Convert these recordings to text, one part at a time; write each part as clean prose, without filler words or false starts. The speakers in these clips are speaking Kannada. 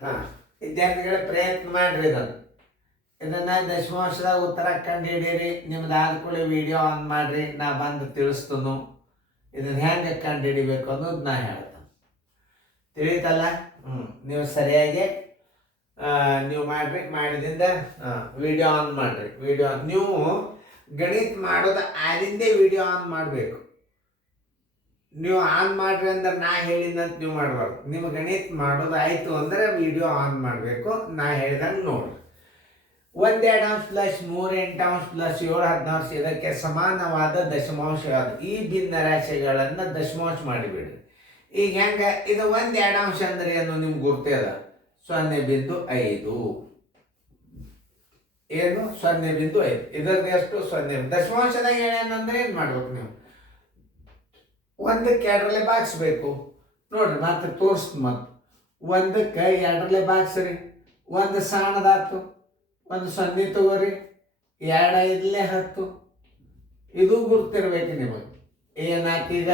ಹಾಂ, ವಿದ್ಯಾರ್ಥಿಗಳ ಪ್ರಯತ್ನ ಮಾಡಿರಿ ಇದನ್ನು ದಶಮಾಂಶದಾಗ ಉತ್ತರ ಕಂಡು ಹಿಡೀರಿ. ನಿಮ್ದು ಆದ್ಕೂಳೆ ವಿಡಿಯೋ ಆನ್ ಮಾಡಿರಿ, ನಾ ಬಂದು ತಿಳಿಸ್ತನು ಇದನ್ನು ಹೆಂಗೆ ಕಂಡು ಹಿಡಿಬೇಕು ಅನ್ನೋದು ನಾ ಹೇಳ್ತೇನೆ. ತಿಳಿತಲ್ಲ? ನೀವು ಸರಿಯಾಗಿ ನೀವು ಮಾಡಿರಿ. ಮಾಡಿದಿಂದ ವಿಡಿಯೋ ಆನ್ ಮಾಡಿರಿ. ವಿಡಿಯೋ ನೀವು ಗಣಿತ ಮಾಡೋದು ಆದಿಂದೇ ವಿಡಿಯೋ ಆನ್ ಮಾಡಬೇಕು. ನೀವು ಆನ್ ಮಾಡ್ರಿ ಅಂದ್ರೆ ನಾ ಹೇಳಿದಂತ ನೀವು ಮಾಡಬಾರ್ದು. ನೀವು ಗಣಿತ ಮಾಡೋದು ಆಯಿತು ಅಂದರೆ ವಿಡಿಯೋ ಆನ್ ಮಾಡಬೇಕು. ನಾ ಹೇಳಿದಂಗೆ ನೋಡ್ರಿ. 1 2 ಅಂಶ ಪ್ಲಸ್ 3 8 ಅಂಶ ಪ್ಲಸ್ 7 16 ಇದಕ್ಕೆ ಸಮಾನವಾದ ದಶಮಾಂಶ ಯಾವುದು? ಈ ಭಿನ್ನ ರಾಶಿಗಳನ್ನು ದಶಮಾಂಶ ಮಾಡಿಬಿಡ್ರಿ. ಈಗ ಹೆಂಗೆ ಇದು 1 2 ಅಂಶ ಅಂದ್ರೆ ಏನು ನಿಮ್ಗೆ ಗುರ್ತೇ ಅದ? 0.5 ಏನು 0.5 ಇದರದ್ದು ಎಷ್ಟು? 0. ದಶಮಾಂಶದಾಗ ಏನಂದ್ರೆ ಏನು ಮಾಡ್ಬೇಕು ನೀವು? ಒಂದಕ್ಕೆ ಎರಡರಲ್ಲೇ ಬಾಗಿಸ್ಬೇಕು. ನೋಡ್ರಿ ಮತ್ತೆ ತೋರಿಸ್ತು. ಮತ್ತೆ ಒಂದಕ್ಕೆ ಎರಡರಲ್ಲೇ ಬಾಗಿಸ್ರಿ. ಒಂದು ಸಣ್ಣದಾಯ್ತು, ಒಂದು 0 ತಗೋರಿ, 2 5 10. ಇದು ಗುರ್ತಿರ್ಬೇಕು ನಿಮಗೆ. ಏನಾಯ್ತು ಈಗ?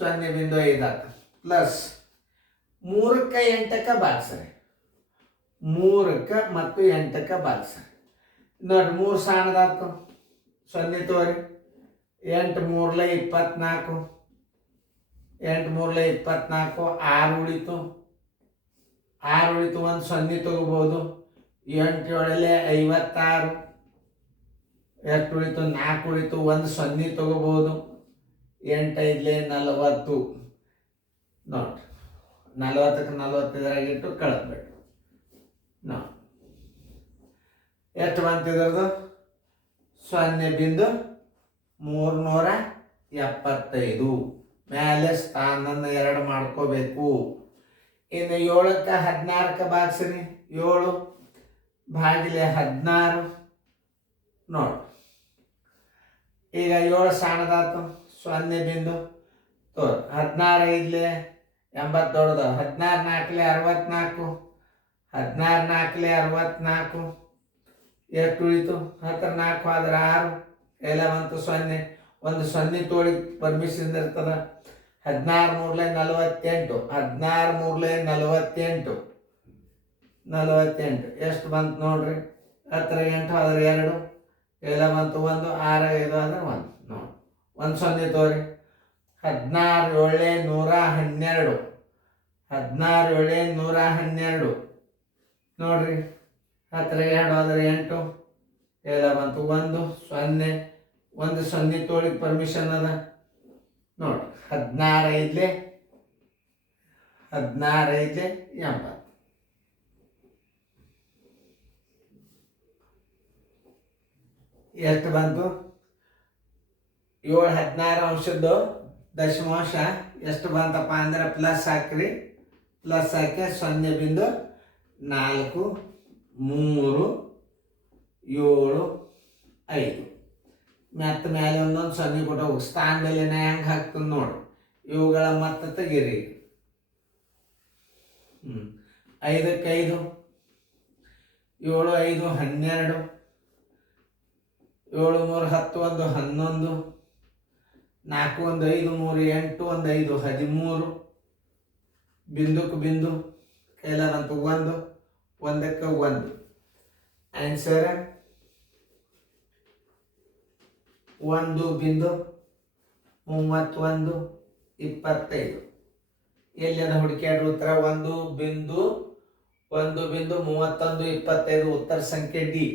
0.5 ಆಯ್ತು. ಪ್ಲಸ್ 3ಕ್ಕೆ 8ಕ್ಕೆ ಬಾಗಿಸ್ರಿ. 3ಕ್ಕೆ ಮತ್ತು 8ಕ್ಕೆ ಬಾಗಿಸ್ರಿ. ನೋಡ್ರಿ 3 ಸಣ್ಣದಾಯ್ತು, 0 ತಗೋರಿ. 8 3 24, 8 3 24, 6 ಉಳಿತು. 6 ಉಳಿತು, ಒಂದು 0 ತಗೋಬೋದು. 8 7 56, ಎಷ್ಟು ಉಳಿತು? 4 ಉಳಿತು, ಒಂದು 0 ತಗೋಬೋದು. 8 5 40. ನೋಡ್ರಿ 40ಕ್ಕೆ 40 ಇದ್ರಾಗಿಟ್ಟು ಕಳೆದ್ಬಿಟ್ಟು ನೋಡಿ ಎಷ್ಟು ಬಂತಿದ್ರದು? 0.375. ಮೇಲೆ ಸ್ಥಾನವನ್ನು 2 ಮಾಡ್ಕೋಬೇಕು. ಇನ್ನು 7ಕ್ಕೆ 16ಕ್ಕೆ ಬಾಗಿಸ್ರಿ. 7 ಭಾಗಿಲೆ 16 ನೋಡಿ. ಈಗ 7 ಸಣ್ಣದಾಯ್ತು, 0 ತೋರಿ. 16 5 80 ದೊಡ್ಡದು. 16 4 64, 16 4 64. ಎಷ್ಟು ಉಳಿತು? 14 ಆದ್ರೆ 6 ಎಲ್ಲ ಬಂತು 0. ಒಂದು 0 ತೋಳಿ ಪರ್ಮಿಷನ್ ಇರ್ತದೆ. 16 3 48, 16 3 48. ಎಷ್ಟು ಬಂತು ನೋಡ್ರಿ? 10 8 ಆದ್ರೆ 2 ಎಲ್ಲ ಬಂತು 1. 6 5 ಆದ್ರೆ 1 ನೋಡಿ. ಒಂದು 0 ತೋರಿ. 16 7 112, 16 7 112 ನೋಡ್ರಿ. 10 2 ಆದ್ರೆ 8 ಎಲ್ಲ ಬಂತು 1 0. ಒಂದು 0 ತೋಳಿಗೆ ಪರ್ಮಿಷನ್ ಅದ ನೋಡ್ರಿ. 16 5 80. ಎಷ್ಟು ಬಂತು? 7 16 ಅಂಶದ್ದು ದಶಮಾಂಶ ಎಷ್ಟು ಬಂತಪ್ಪ ಅಂದ್ರೆ ಪ್ಲಸ್ ಹಾಕ್ರಿ. ಪ್ಲಸ್ ಹಾಕಿ 0.4 3 7 5 ಮತ್ತು ಮೇಲೆ ಒಂದೊಂದು 0 ಕೊಟ್ಟು ಹೋಗಿ. ಸ್ಥಾನ ಮೇಲೆ ನಾ ಹೆಂಗೆ ಹಾಕ್ತೀನಿ ನೋಡ್ರಿ. ಇವುಗಳ ಮತ್ತೆ ತೆಗೀರಿ. 5ಕ್ಕೆ 5, 7 5 12, 7 3 10 1 11, 4 1 5 3 8 1 5 13. ಬಿಂದುಕ್ಕೆ ಬಿಂದು ಎಲ್ಲ ಬಂತು 1. 1ಕ್ಕೆ 1. ಆನ್ಸರ್ 1.31 25. ಎಲ್ಲದ ಹುಡುಕ್ಯಾಡ್ರಿ ಉತ್ತರ? 1.31 25. ಉತ್ತರ ಸಂಖ್ಯೆ ಡಿ.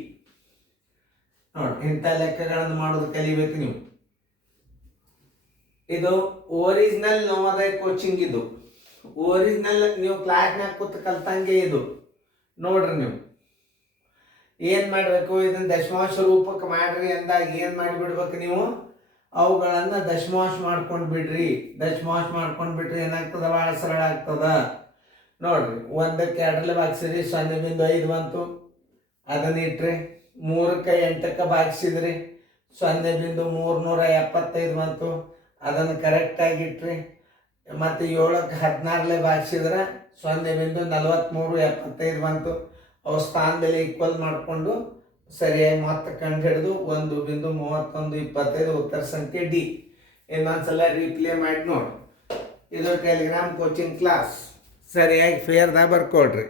ನೋಡಿ, ಇಂಥ ಲೆಕ್ಕಗಳನ್ನು ಮಾಡೋದು ಕಲಿಬೇಕು ನೀವು. ಇದು ಒರಿಜಿನಲ್ ನವೋದಯ ಕೋಚಿಂಗ್. ಇದು ಒರಿಜಿನಲ್ ನೀವು ಕ್ಲಾಸ್ನಾಗ ಕೂತು ಕಲ್ತಂಗೆ ಇದು. ನೋಡ್ರಿ ನೀವು ಏನು ಮಾಡಬೇಕು? ಇದನ್ನ ದಶಮಾಂಶ ರೂಪಕ್ಕೆ ಮಾಡ್ರಿ ಅಂದಾಗ ಏನು ಮಾಡಿಬಿಡ್ಬೇಕು ನೀವು? ಅವುಗಳನ್ನು ದಶಮಾಂಶ ಮಾಡ್ಕೊಂಡು ಬಿಡ್ರಿ. ದಶಮಾಂಶ ಮಾಡ್ಕೊಂಡು ಬಿಟ್ರಿ ಏನಾಗ್ತದ? ಭಾಳ ಸರಳ ಆಗ್ತದ. ನೋಡ್ರಿ 1ಕ್ಕೆ 2 ಬಾಗಿಸಿರಿ, 0.5 ಬಂತು. ಅದನ್ನ ಇಟ್ರಿ. 3ಕ್ಕೆ 8ಕ್ಕೆ ಬಾಗಿಸಿದ್ರಿ, 0.375 ಬಂತು. ಅದನ್ನು ಕರೆಕ್ಟಾಗಿ ಇಟ್ರಿ. ಮತ್ತು 7ಕ್ಕೆ 16 ಬಾಗಿಸಿದ್ರೆ 0.4375 ಬಂತು. ಅವು ಸ್ಥಾನದಲ್ಲಿ ಈಕ್ವಲ್ ಮಾಡಿಕೊಂಡು ಸರಿಯಾಗಿ ಮೊತ್ತ ಕಂಡು ಹಿಡಿದು 1.31 25. ಉತ್ತರ ಸಂಖ್ಯೆ ಡಿ. ಇನ್ನೊಂದ್ಸಲ ರೀಪ್ಲೇ ಮಾಡಿ ನೋಡಿ. ಇದು ಟೆಲಿಗ್ರಾಮ್ ಕೋಚಿಂಗ್ ಕ್ಲಾಸ್. ಸರಿಯಾಗಿ ಫೇರ್ದಾಗ ಬರ್ಕೊಳ್ರಿ.